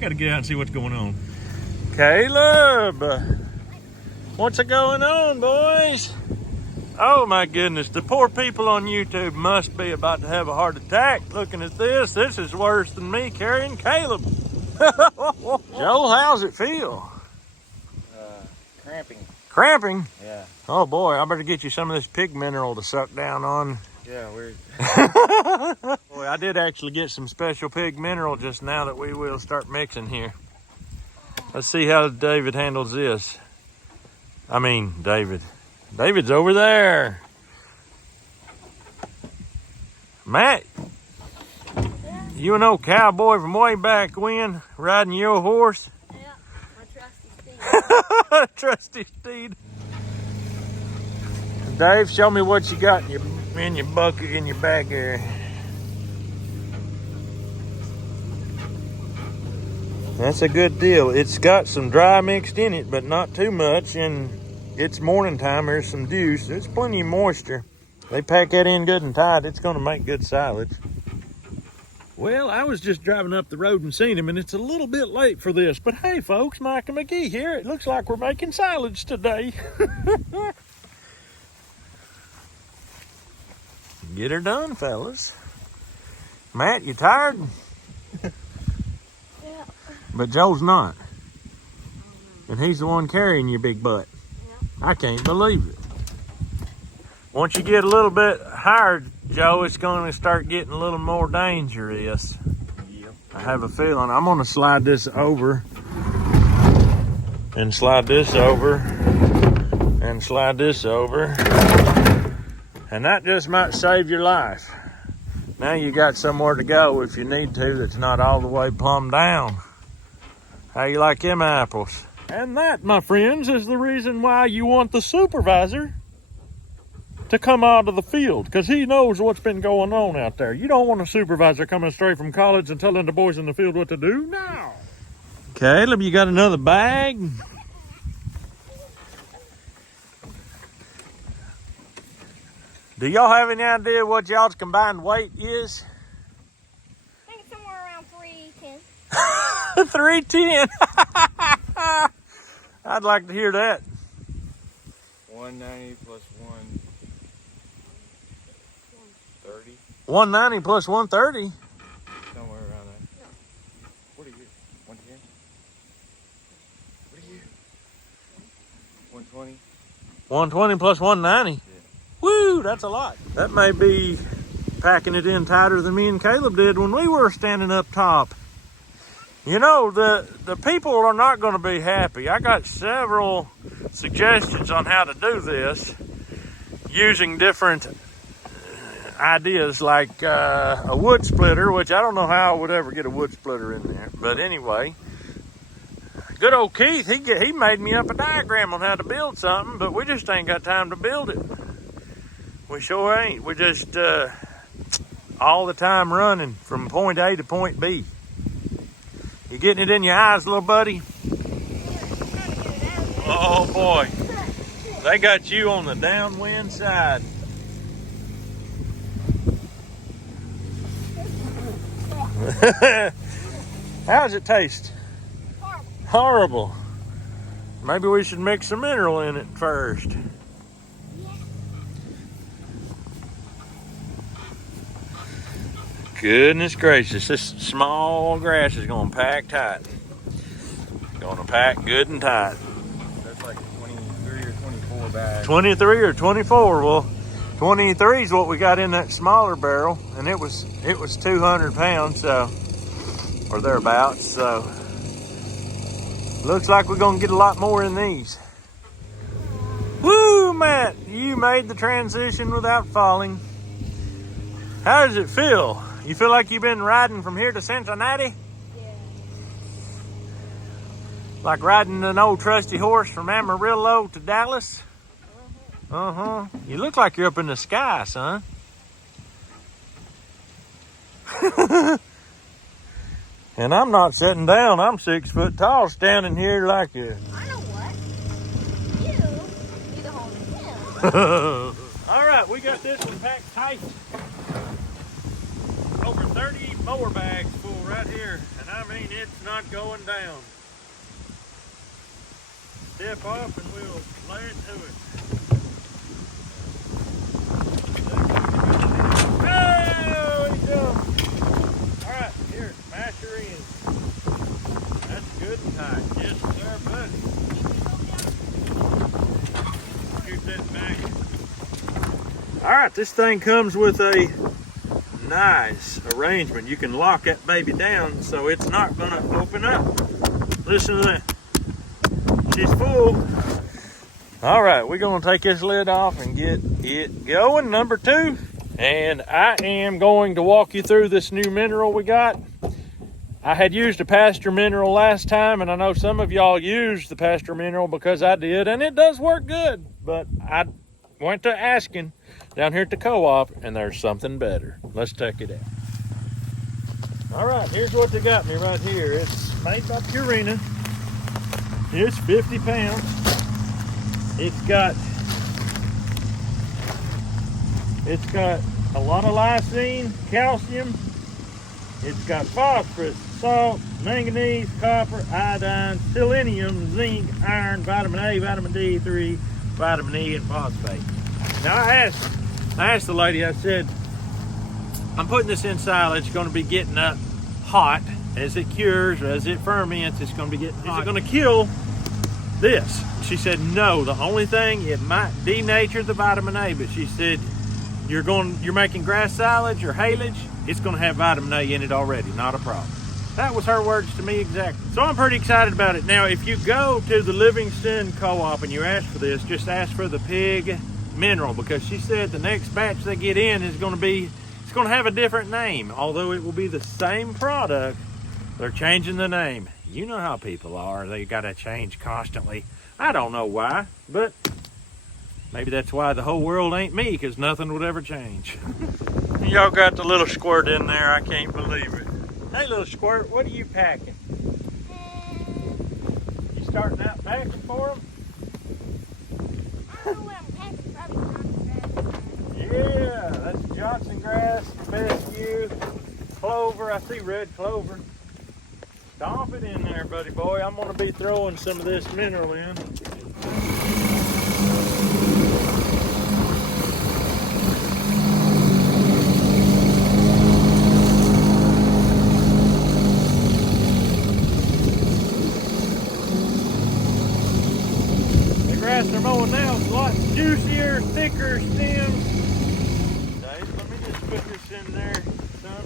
gotta get out and see what's going on. Caleb, what's going on, boys? Oh my goodness, the poor people on YouTube must be about to have a heart attack looking at this. This is worse than me carrying Caleb. Joel, how's it feel? Cramping. Cramping? Yeah. Oh boy, I better get you some of this pig mineral to suck down on. Yeah, weird. Boy, I did actually get some special pig mineral just now that we will start mixing here. Let's see how David handles this. I mean, David. David's over there. Matt, you an old cowboy from way back when, riding your horse? Yeah, my Trusty trusty steed. steed. Dave, show me what you got in your bucket, in your bag there. That's a good deal. It's got some dry mixed in it, but not too much, and it's morning time. There's some dew, so there's plenty of moisture. They pack that in good and tight. It's going to make good silage. Well, I was just driving up the road and seen him, and it's a little bit late for this. But hey, folks, Micah McGee here. It looks like we're making silage today. Get her done, fellas. Matt, you tired? Yeah. But Joe's not. And he's the one carrying your big butt. I can't believe it. Once you get a little bit higher, Joe, it's going to start getting a little more dangerous. Yep. I have a feeling. I'm going to slide this over and slide this over and slide this over. And that just might save your life. Now you got somewhere to go if you need to that's not all the way plumb down. How you like them apples? And that, my friends, is the reason why you want the supervisor to come out of the field, because he knows what's been going on out there. You don't want a supervisor coming straight from college and telling the boys in the field what to do. No. Caleb, you got another bag? Do y'all have any idea what y'all's combined weight is? I think somewhere around 310. 310. I'd like to hear that. 190 plus 130. 190 plus 130. Somewhere around that. No. What are you? 110? What are you? 120? 120 plus 190. Yeah. Woo, that's a lot. That may be packing it in tighter than me and Caleb did when we were standing up top. You know, the people are not going to be happy. I got several suggestions on how to do this using different ideas, like a wood splitter, which I don't know how I would ever get a wood splitter in there. But anyway, good old Keith, he made me up a diagram on how to build something, but we just ain't got time to build it. We sure ain't. We're just all the time running from point A to point B. You getting it in your eyes, little buddy? Oh boy, they got you on the downwind side. How does it taste? Horrible. Maybe we should mix some mineral in it first. Goodness gracious, this small grass is going to pack tight. Going to pack good and tight. That's like 23 or 24 bags. 23 or 24. Well, 23 is what we got in that smaller barrel, and it was 200 pounds, so, or thereabouts. So looks like we're going to get a lot more in these. Woo, Matt, you made the transition without falling. How does it feel? You feel like you've been riding from here to Cincinnati? Yeah. Like riding an old trusty horse from Amarillo to Dallas? Uh-huh. You look like you're up in the sky, son. And I'm not sitting down. I'm 6 foot tall standing here like a... I know what. You need to hold him. All right, we got this one packed tight. Over 30 mower bags full right here. And I mean, it's not going down. Step off and we'll lay it to it. Oh, he jumped. All right, here, smash her in. That's good and tight. Yes, sir, buddy. Scoot that back. All right, this thing comes with a nice arrangement. You can lock that baby down so it's not gonna open up. Listen to that. She's full. All right, we're gonna take this lid off and get it going, number 2. And I am going to walk you through this new mineral we got. I had used a pasture mineral last time, and I know some of y'all used the pasture mineral because I did, and it does work good. But I went to asking down here at the co-op, and there's something better. Let's check it out. All right, here's what they got me right here. It's made by Purina. It's 50 pounds. It's got a lot of lysine, calcium. It's got phosphorus, salt, manganese, copper, iodine, selenium, zinc, iron, vitamin A, vitamin D3, vitamin E, and phosphate. Now I asked the lady, I said, I'm putting this in silage, it's going to be getting up hot. As it cures, or as it ferments, it's going to be getting hot. Is it going to kill this? She said, no, the only thing, it might denature the vitamin A, but she said, you're making grass silage or haylage, it's going to have vitamin A in it already, not a problem. That was her words to me exactly. So I'm pretty excited about it. Now, if you go to the Livingston co-op and you ask for this, just ask for the pig mineral, because she said the next batch they get in is going to be, it's going to have a different name. Although it will be the same product, they're changing the name. You know how people are. They got to change constantly. I don't know why, but maybe that's why the whole world ain't me, because nothing would ever change. Y'all got the little squirt in there. I can't believe it. Hey, little squirt, what are you packing? You starting out packing for them? I don't know what I'm packing. Probably Johnson grass. Yeah, that's Johnson grass, fescue, clover. I see red clover. Stomp it in there, buddy boy. I'm going to be throwing some of this mineral in. The grass they're mowing now is a lot juicier, thicker stems. Dave, let me just put this in there, son.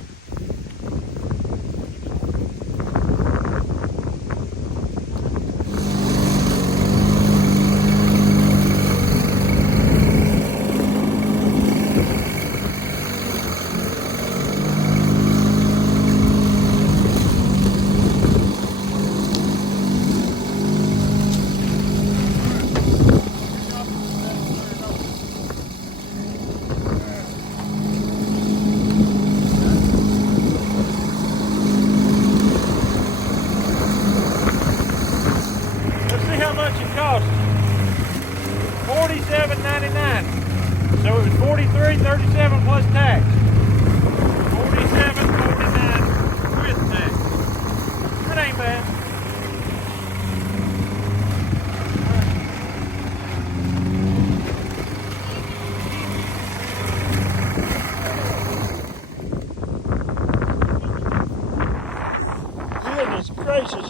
$47.99. So it was $43.37 plus tax. $47.49 with tax. It ain't bad. Goodness gracious,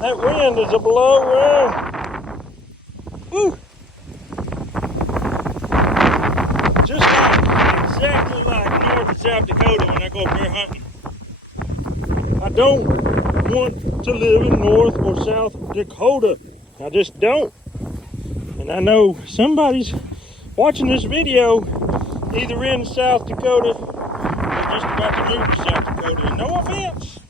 that wind is a blow. Woo! Just exactly like North and South Dakota when I go up there hunting. I don't want to live in North or South Dakota. I just don't. And I know somebody's watching this video either in South Dakota or just about to move to South Dakota. And no offense,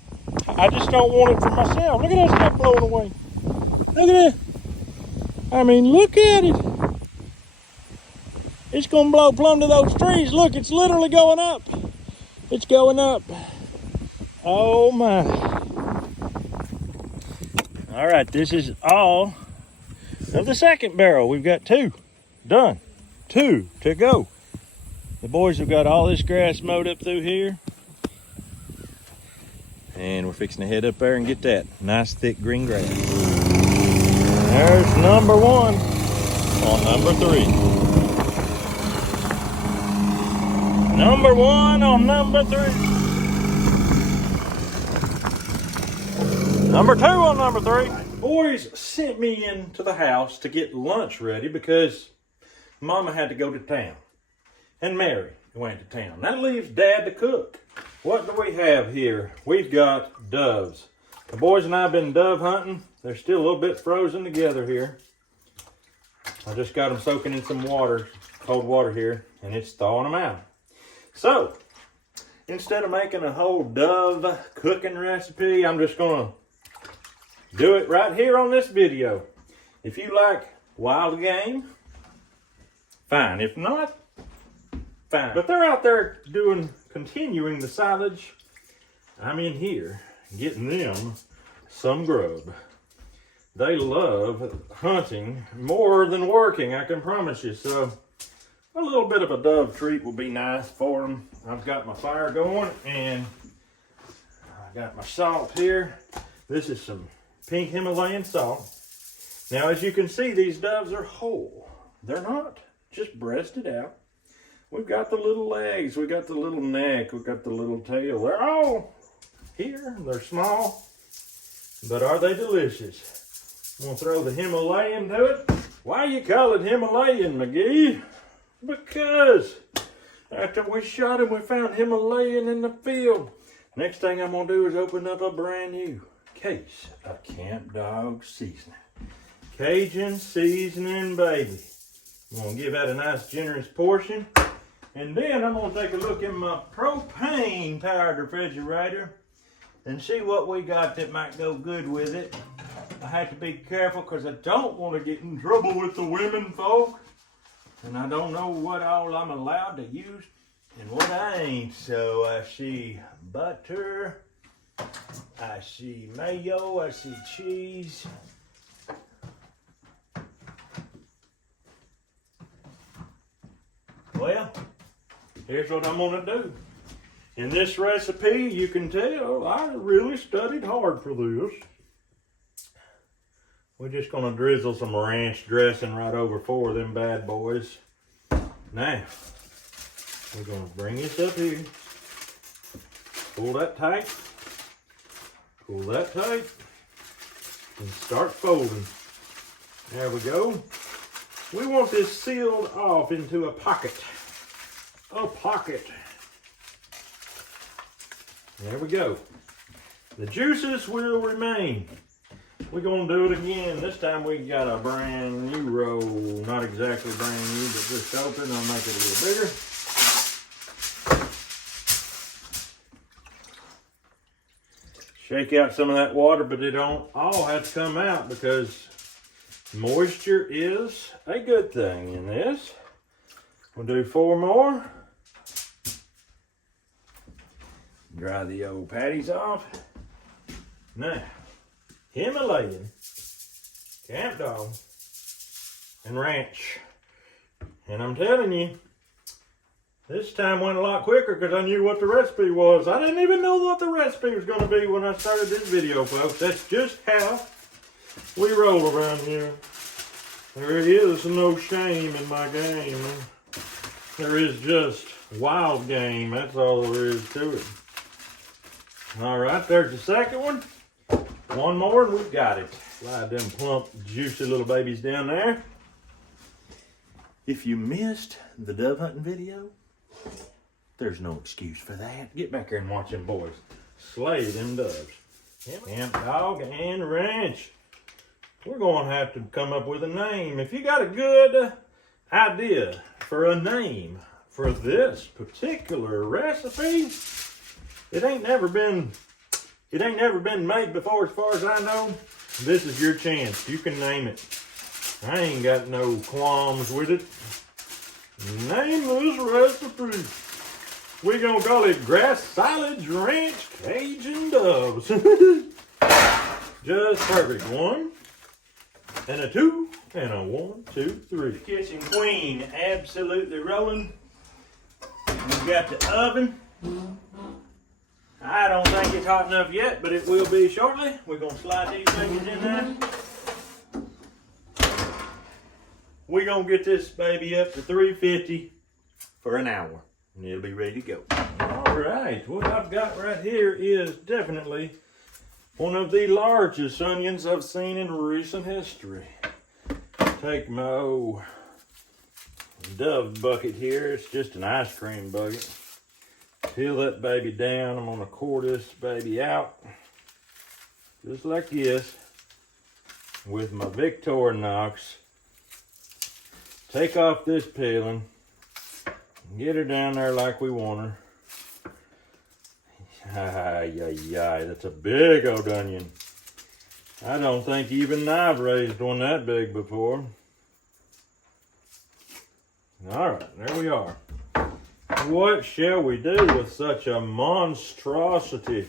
I just don't want it for myself. Look at that stuff blowing away. Look at that. I mean, look at it. It's going to blow plumb to those trees. Look, it's literally going up. It's going up. Oh, my. All right, this is all of the second barrel. We've got 2 done. 2 to go. The boys have got all this grass mowed up through here. And we're fixing to head up there and get that nice thick green grass. There's number one on number 3. Number one on number 3. Number 2 on number 3. Boys sent me into the house to get lunch ready because Mama had to go to town. And Mary went to town. That leaves Dad to cook. What do we have here? We've got doves. The boys and I have been dove hunting. They're still a little bit frozen together here. I just got them soaking in some water, cold water here, and it's thawing them out. So, instead of making a whole dove cooking recipe, I'm just gonna do it right here on this video. If you like wild game, fine. If not, fine. But they're out there continuing the silage. I'm in here getting them some grub. They love hunting more than working, I can promise you. So a little bit of a dove treat will be nice for them. I've got my fire going and I got my salt here. This is some pink Himalayan salt. Now, as you can see, these doves are whole. They're not just breasted out. We've got the little legs, we got the little neck, we've got the little tail. They're all here. They're small, but are they delicious? I'm gonna throw the Himalayan to it. Why you call it Himalayan, McGee? Because after we shot him, we found Himalayan in the field. Next thing I'm gonna do is open up a brand new case of Camp Dog seasoning. Cajun seasoning, baby. I'm gonna give that a nice generous portion. And then I'm gonna take a look in my propane powered refrigerator and see what we got that might go good with it. I have to be careful because I don't want to get in trouble with the women folk. And I don't know what all I'm allowed to use and what I ain't. So I see butter, I see mayo, I see cheese. Well, here's what I'm gonna do. In this recipe, you can tell I really studied hard for this. We're just gonna drizzle some ranch dressing right over 4 of them bad boys. Now, we're gonna bring this up here. Pull that tight. Pull that tight. And start folding. There we go. We want this sealed off into a pocket. A pocket. There we go. The juices will remain. We're gonna do it again. This time we got a brand new roll. Not exactly brand new, but just open. I'll make it a little bigger. Shake out some of that water, but it don't all have to come out because moisture is a good thing in this. We'll do 4 more. Dry the old patties off. Now, Himalayan, Camp Dog, and ranch. And I'm telling you, this time went a lot quicker because I knew what the recipe was. I didn't even know what the recipe was going to be when I started this video, folks. That's just how we roll around here. There is no shame in my game. There is just wild game. That's all there is to it. All right, there's the second one. 1 more and we've got it. Slide them plump, juicy little babies down there. If you missed the dove hunting video, there's no excuse for that. Get back here and watch them boys slay them doves. Camp Dog and Ranch. We're going to have to come up with a name. If you got a good idea for a name for this particular recipe, it ain't never been made before as far as I know. This is your chance. You can name it. I ain't got no qualms with it. Name this recipe. We're going to call it Grass Silage Ranch Cajun Doves. Just perfect. 1 and a 2 and a 1, 2, 3. Kitchen Queen absolutely rolling. We've got the oven. I don't think it's hot enough yet, but it will be shortly. We're gonna slide these babies in there. We're gonna get this baby up to 350 for an hour, and it'll be ready to go. All right, what I've got right here is definitely one of the largest onions I've seen in recent history. Take my old Dove bucket here. It's just an ice cream bucket. Peel that baby down. I'm gonna core this baby out just like this with my Victorinox. Take off this peeling. Get her down there like we want her. Ay, ay, ay, that's a big old onion. I don't think even I've raised one that big before. All right, there we are. What shall we do with such a monstrosity?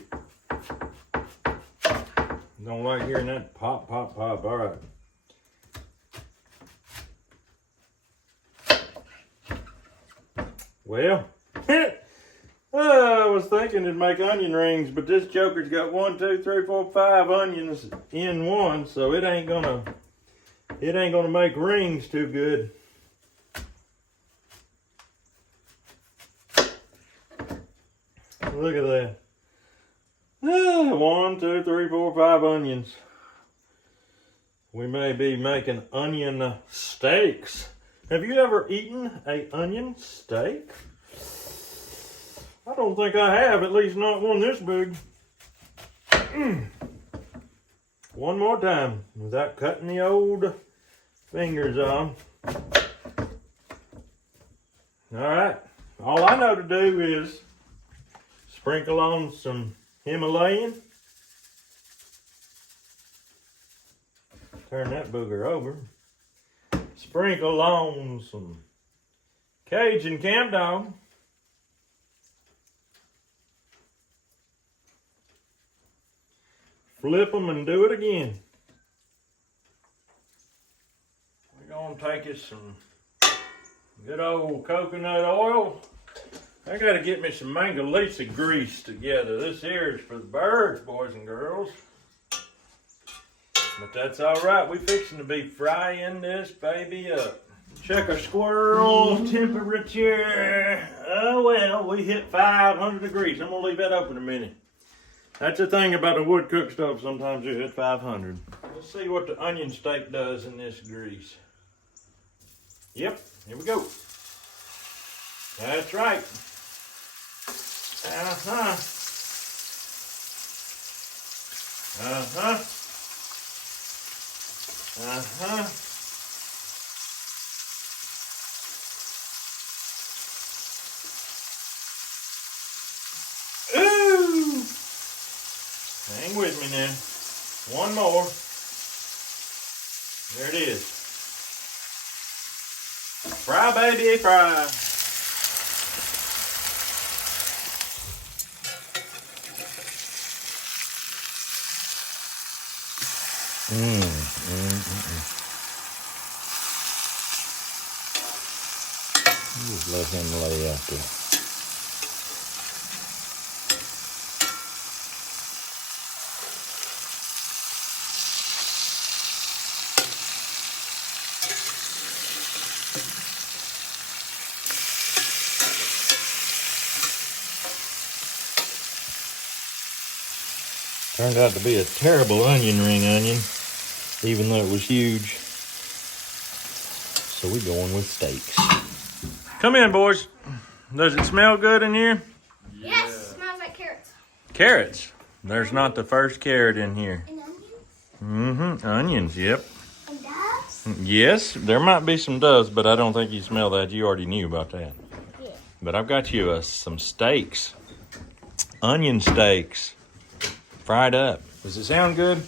Don't like hearing that pop, pop, pop. All right. Well, I was thinking it'd make onion rings, but this joker's got 1, 2, 3, 4, 5 onions in one, so it ain't gonna make rings too good. Look at that. 1, 2, 3, 4, 5 onions. We may be making onion steaks. Have you ever eaten an onion steak? I don't think I have, at least not one this big. One more time, without cutting the old fingers off. All right, all I know to do is sprinkle on some Himalayan. Turn that booger over. Sprinkle on some Cajun Camp Dog. Flip them and do it again. We're gonna take us some good old coconut oil. I gotta get me some Mangalisa grease together. This here is for the birds, boys and girls. But that's all right. We fixing to be frying this baby up. Check our squirrel temperature. Oh well, we hit 500 degrees. I'm gonna leave that open a minute. That's the thing about a wood cook stove. Sometimes you hit 500. Let's see what the onion steak does in this grease. Yep, here we go. That's right. Uh-huh. Uh-huh. Uh-huh. Ooh! Hang with me now. One more. There it is. Fry, baby, fry. Just let him lay out there. Turned out to be a terrible onion ring onion, even though it was huge. So we're going with steaks. Come in, boys. Does it smell good in here? Yes, it smells like carrots. Carrots. There's not the first carrot in here. And onions? Onions, yep. And doves? Yes, there might be some doves, but I don't think you smell that. You already knew about that. Yeah. But I've got you some steaks. Onion steaks. Fried up. Does it sound good?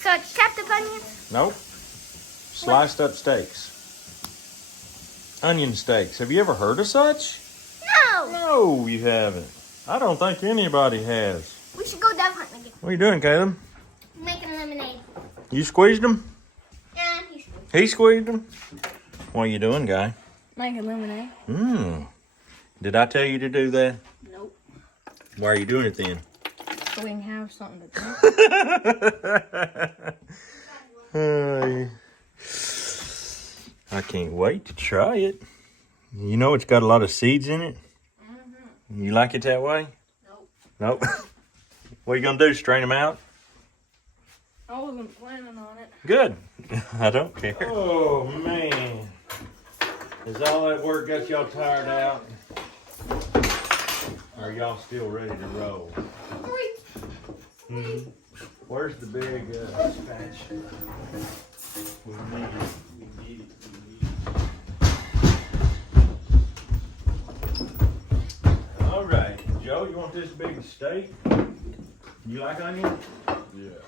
So it's chopped up onions? Nope. Sliced up steaks. Onion steaks. Have you ever heard of such? No! No, you haven't. I don't think anybody has. We should go dove hunting again. What are you doing, Caleb? Making lemonade. You squeezed them? Yeah, He squeezed them? What are you doing, guy? making lemonade. Did I tell you to do that? Nope. Why are you doing it then? so we can have something to drink. I can't wait to try it. You know it's got a lot of seeds in it. Mm-hmm. You like it that way? Nope. What are you gonna do? Strain them out? I wasn't planning on it. Good. I don't care. Oh man. Has all that work got y'all tired out? Are y'all still ready to roll? Hmm. Where's the big spatula? We need it. All right, Joe, you want this big steak? You like onion? Yeah.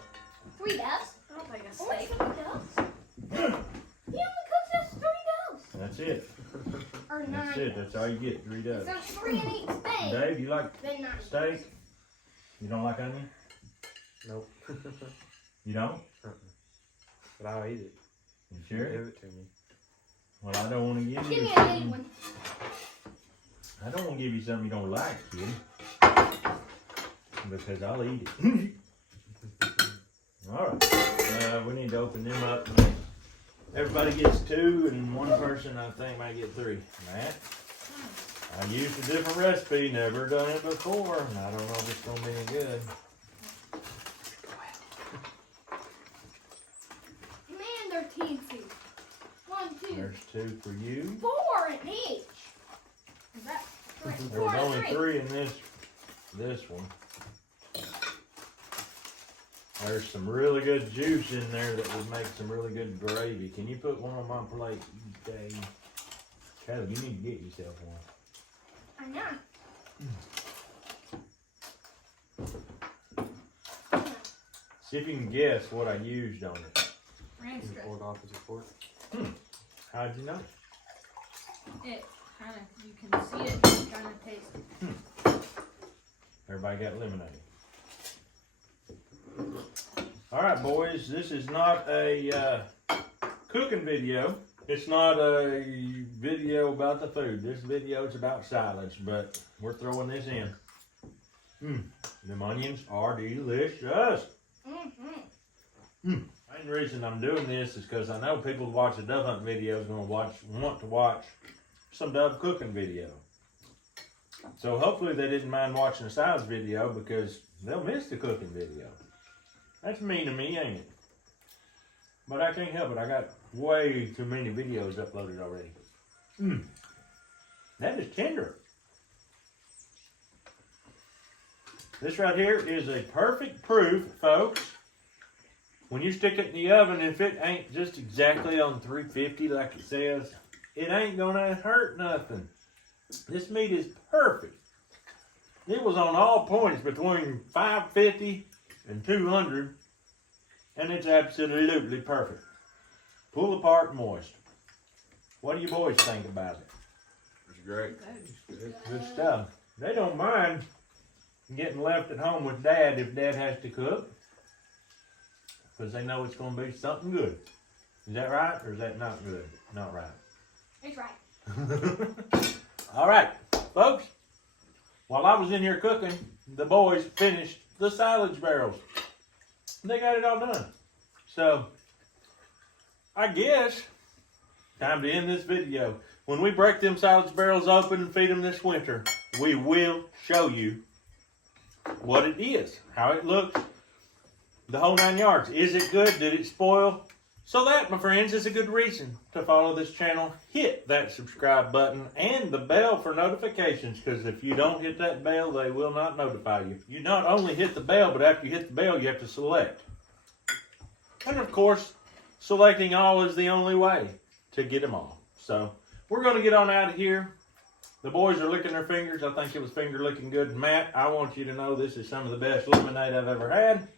3 doves? I don't think a steak. 3 doves? He only cooks us 3 doves. That's it. Or 9 That's it. That's all you get. 3 doves. So 3 in each steak. Dave, you like Then 9 steak? You don't like onion? Nope. You don't? But I'll eat it. You sure? Give it to me. Well, I don't want to give Give you me a big something. one. I don't want to give you something you don't like, kid. Because I'll eat it. All right. We need to open them up. Everybody gets 2, and one person, I think, might get 3. Matt? I used a different recipe, never done it before, and I don't know if it's going to be any good. Man, they're teensy. 1, 2. There's 2 for you. 4 in each. Is that 3? There's only 3 in this one. There's some really good juice in there that would make some really good gravy. Can you put one on my plate, Dave? Caleb, you need to get yourself one. I know. See if you can guess what I used on it. You poured off as a fork. How'd you know? It kind of, you can see it, you kind of taste it. Everybody got lemonade. All right, boys, this is not a cooking video. It's not a video about the food. This video is about silage, but we're throwing this in. Them onions are delicious. Main reason I'm doing this is because I know people who watch the dove hunt video is going to want to watch some dove cooking video. So hopefully they didn't mind watching the silage video because they'll miss the cooking video. That's mean to me, ain't it? But I can't help it. I got way too many videos uploaded already. That is tender. This right here is a perfect proof, folks. When you stick it in the oven, if it ain't just exactly on 350 like it says, it ain't gonna hurt nothing. This meat is perfect. It was on all points between 550 and 200, and it's absolutely perfect. Pull apart moist. What do you boys think about it? It's great. Good stuff. They don't mind getting left at home with Dad if Dad has to cook, because they know it's going to be something good. Is that right, or is that not good? Not right. It's right. All right, folks. While I was in here cooking, the boys finished the silage barrels. They got it all done. So, I guess, time to end this video. When we break them silage barrels open and feed them this winter, we will show you what it is, how it looks, the whole 9 yards. Is it good? Did it spoil? So that, my friends, is a good reason to follow this channel. Hit that subscribe button and the bell for notifications, because if you don't hit that bell, they will not notify you. You not only hit the bell, but after you hit the bell, you have to select. And of course, selecting all is the only way to get them all. So, we're going to get on out of here. The boys are licking their fingers. I think it was finger licking good. Matt, I want you to know this is some of the best lemonade I've ever had.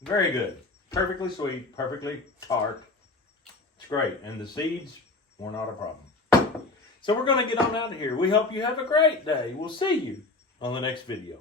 Very good. Perfectly sweet, perfectly tart. It's great. And the seeds were not a problem. So we're going to get on out of here. We hope you have a great day. We'll see you on the next video.